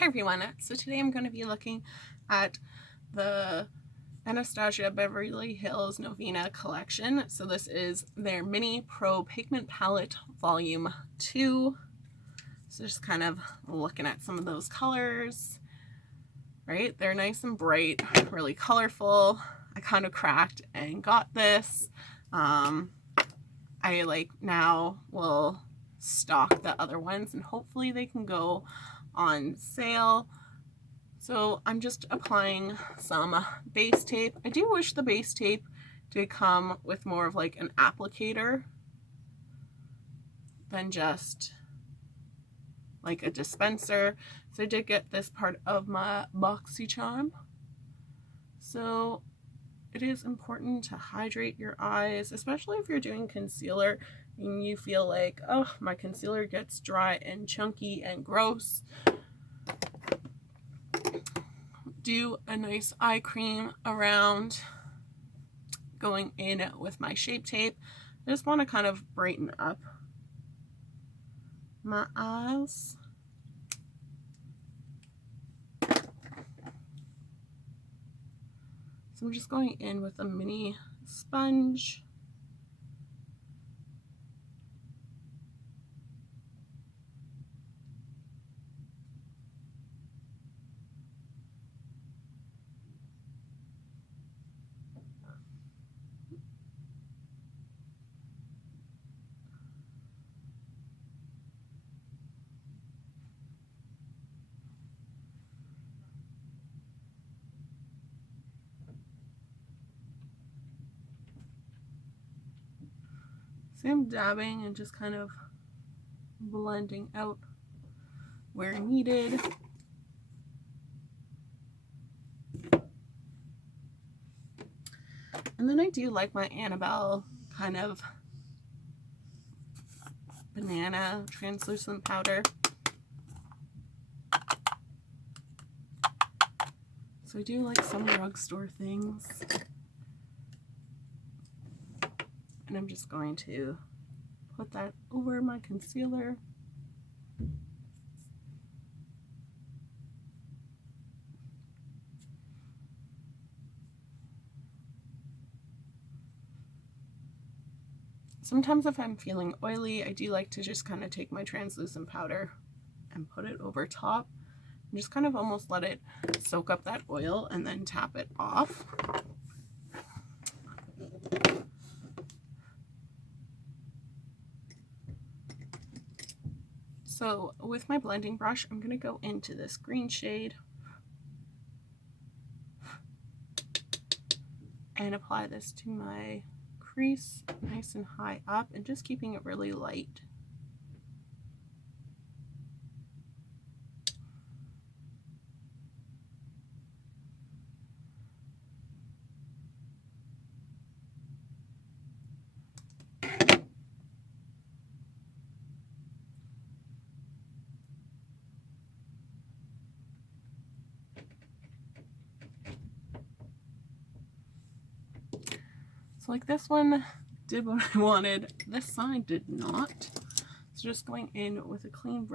Hi everyone, so today I'm going to be looking at the Anastasia Beverly Hills Norvina collection. So this is their Mini Pro Pigment Palette Volume 2. So just kind of looking at some of those colors, right? They're nice and bright, really colorful. I kind of cracked and got this. I now will stock the other ones and hopefully they can go on sale. So I'm just applying some base tape. I do wish the base tape did come with more of like an applicator than just like a dispenser. So I did get this part of my BoxyCharm. So it is important to hydrate your eyes, especially if you're doing concealer and you feel like, oh, my concealer gets dry and chunky and gross. Do a nice eye cream around, going in with my Shape Tape. I just want to kind of brighten up my eyes. So I'm just going in with a mini sponge. So I'm dabbing and just kind of blending out where needed. And then I do like my Annabelle kind of banana translucent powder. So I do like some drugstore things. And I'm just going to put that over my concealer. Sometimes if I'm feeling oily, I do like to just kind of take my translucent powder and put it over top and just kind of almost let it soak up that oil and then tap it off. So with my blending brush, I'm going to go into this green shade and apply this to my crease nice and high up and just keeping it really light. So like this one did what I wanted, this side did not. So just going in with a clean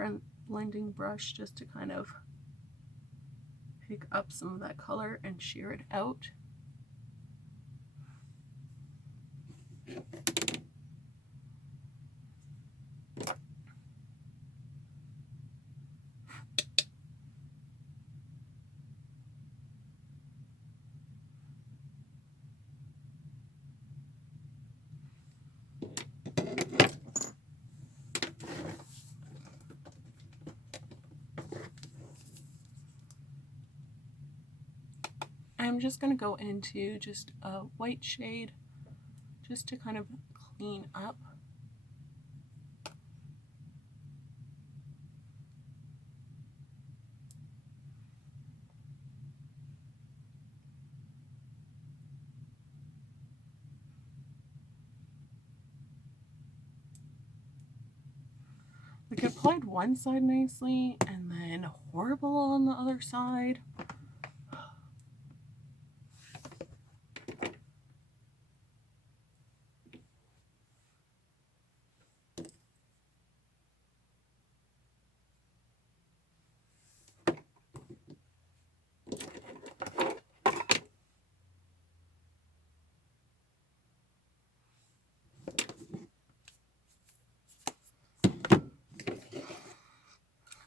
blending brush just to kind of pick up some of that color and shear it out. I'm just going to go into just a white shade just to kind of clean up. Like I applied one side nicely and then horrible on the other side.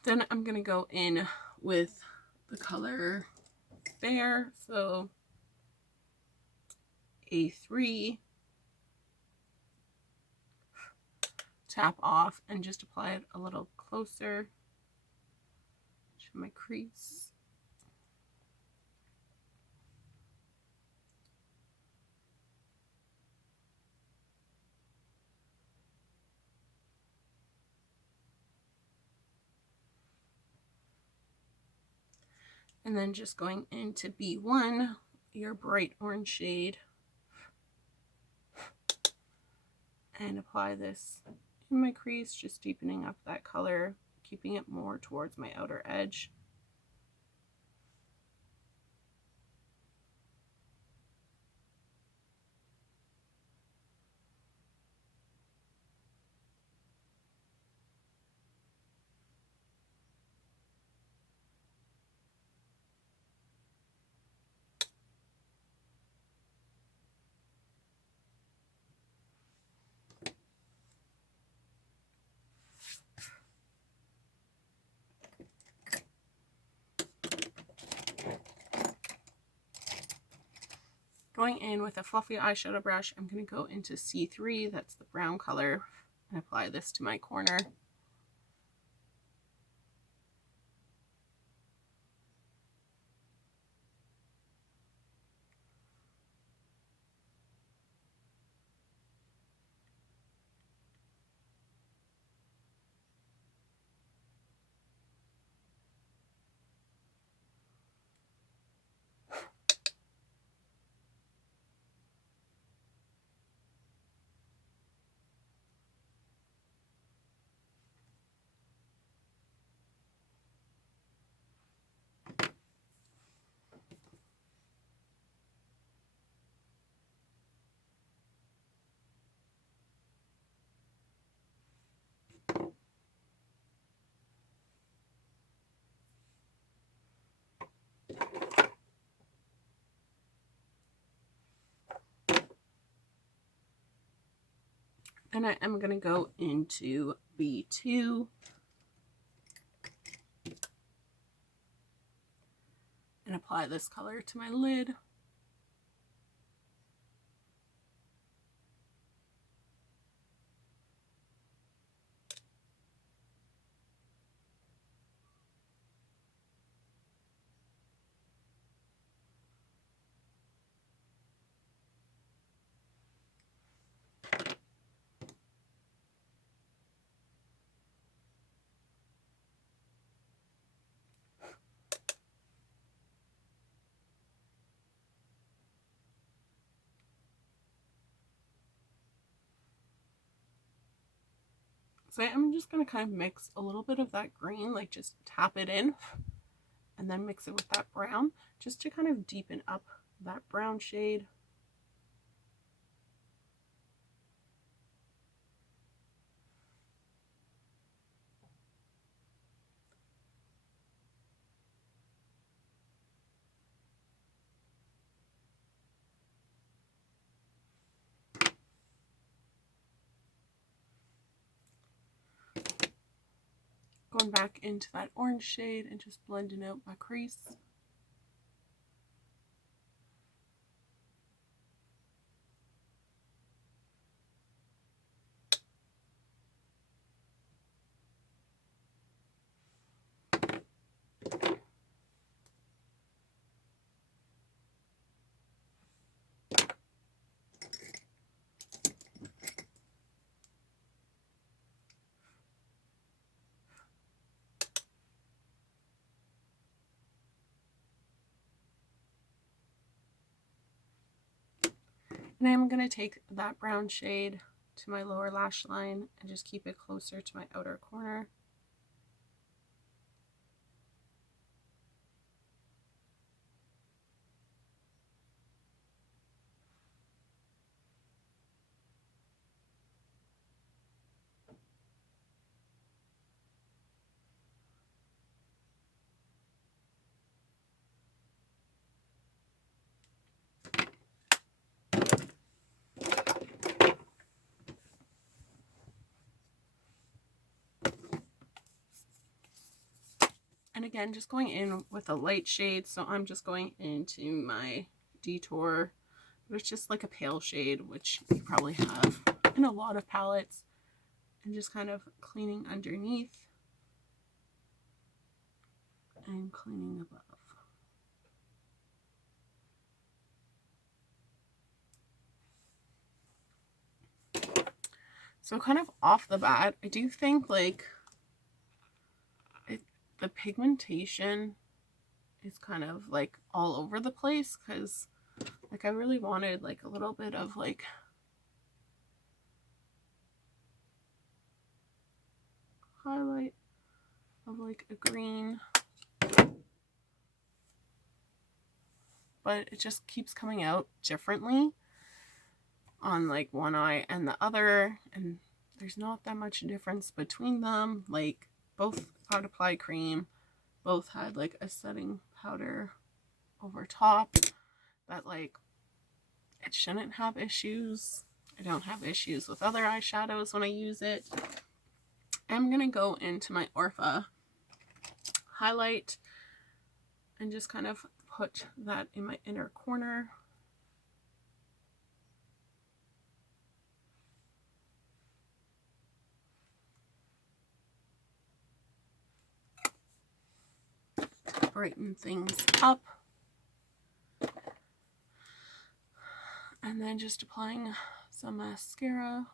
Then I'm going to go in with the color Fair, so A3, tap off and just apply it a little closer to my crease. And then just going into B1, your bright orange shade, and apply this in my crease, just deepening up that color, keeping it more towards my outer edge. Going in with a fluffy eyeshadow brush, I'm going to go into C3, that's the brown color, and apply this to my corner. And I am going to go into B2 and apply this color to my lid. So I'm just going to kind of mix a little bit of that green, like just tap it in and then mix it with that brown just to kind of deepen up that brown shade. Going back into that orange shade and just blending out my crease. And I'm going to take that brown shade to my lower lash line and just keep it closer to my outer corner. And again, just going in with a light shade. So I'm just going into my Detour, but it's just like a pale shade, which you probably have in a lot of palettes. And just kind of cleaning underneath and cleaning above. So kind of off the bat, I do think like the pigmentation is kind of like all over the place, because like I really wanted like a little bit of like highlight of like a green, but it just keeps coming out differently on like one eye and the other, and there's not that much difference between them. Like both Pot Apply Cream, both had like a setting powder over top that like it shouldn't have issues. I don't have issues with other eyeshadows when I use it. I'm gonna go into my Orpha highlight and just kind of put that in my inner corner. Brighten things up. And then just applying some mascara.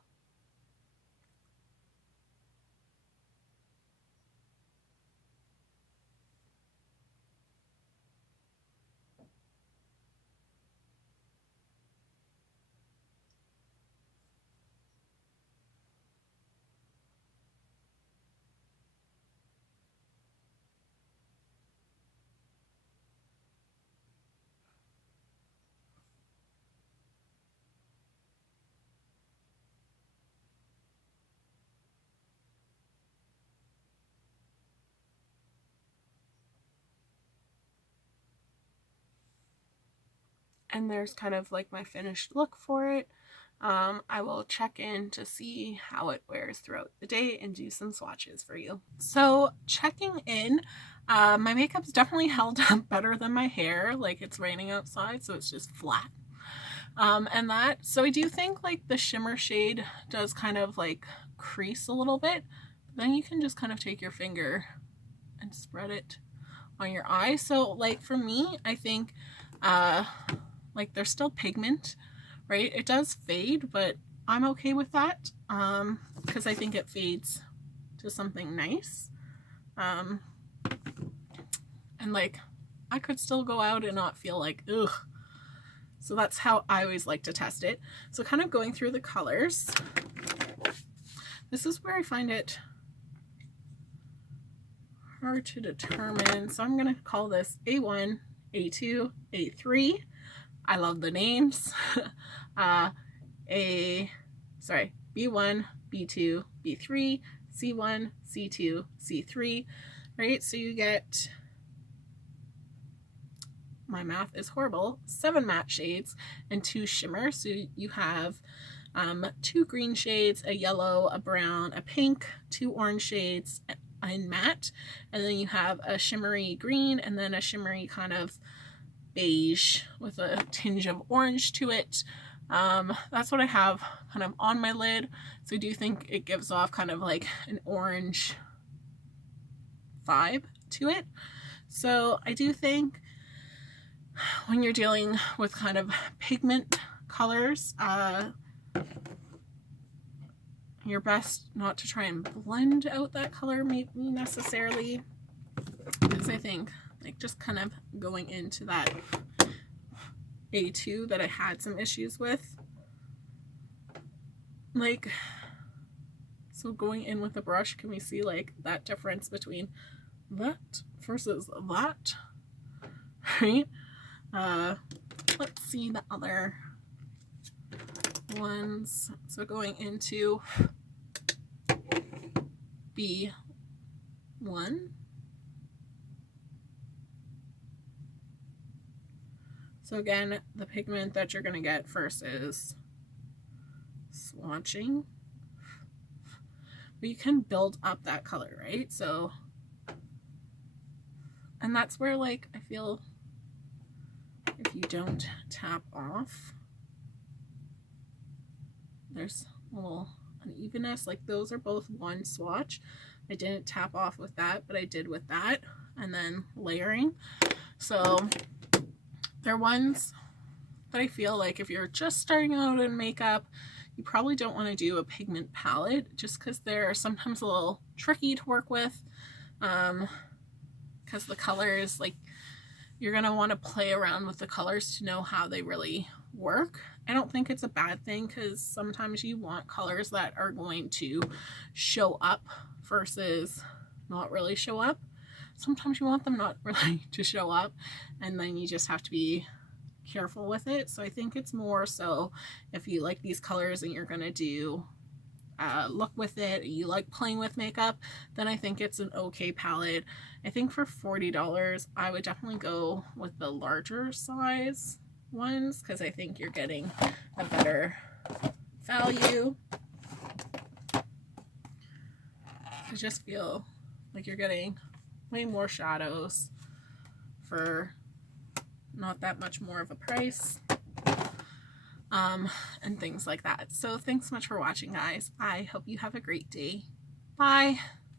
And there's kind of like my finished look for it. I will check in to see how it wears throughout the day and do some swatches for you. So checking in, my makeup's definitely held up better than my hair. Like it's raining outside, so it's just flat. So I do think like the shimmer shade does kind of like crease a little bit. Then you can just kind of take your finger and spread it on your eye. So like for me, I think like there's still pigment, right? It does fade, but I'm okay with that because I think it fades to something nice. And like I could still go out and not feel like ugh. So that's how I always like to test it. So kind of going through the colors. This is where I find it hard to determine. So I'm going to call this A1, A2, A3. I love the names. B1, B2, B3, C1, C2, C3, right? So you get, my math is horrible, 7 matte shades and 2 shimmer. So you have 2 green shades, a yellow, a brown, a pink, 2 orange shades in matte, and then you have a shimmery green and then a shimmery kind of beige with a tinge of orange to it. That's what I have kind of on my lid. So I do think it gives off kind of like an orange vibe to it. So I do think when you're dealing with kind of pigment colors, you're best not to try and blend out that color maybe necessarily, because I think like just kind of going into that A2 that I had some issues with, like, so going in with a brush, can we see like that difference between that versus that, right? Let's see the other ones. So going into B1, so again, the pigment that you're going to get first is swatching, but you can build up that color, right? So And that's where, like, I feel if you don't tap off, there's a little unevenness. Like, those are both one swatch. I didn't tap off with that, but I did with that, and then layering. So they're ones that I feel like if you're just starting out in makeup, you probably don't want to do a pigment palette, just because they're sometimes a little tricky to work with, because the colors, like, you're going to want to play around with the colors to know how they really work. I don't think it's a bad thing, because sometimes you want colors that are going to show up versus not really show up. Sometimes you want them not really to show up, and then you just have to be careful with it. So I think it's more so if you like these colors and you're gonna do look with it, you like playing with makeup, then I think it's an okay palette. I think for $40 I would definitely go with the larger size ones, because I think you're getting a better value. I just feel like you're getting way more shadows for not that much more of a price, and things like that. So thanks so much for watching, guys. I hope you have a great day. Bye.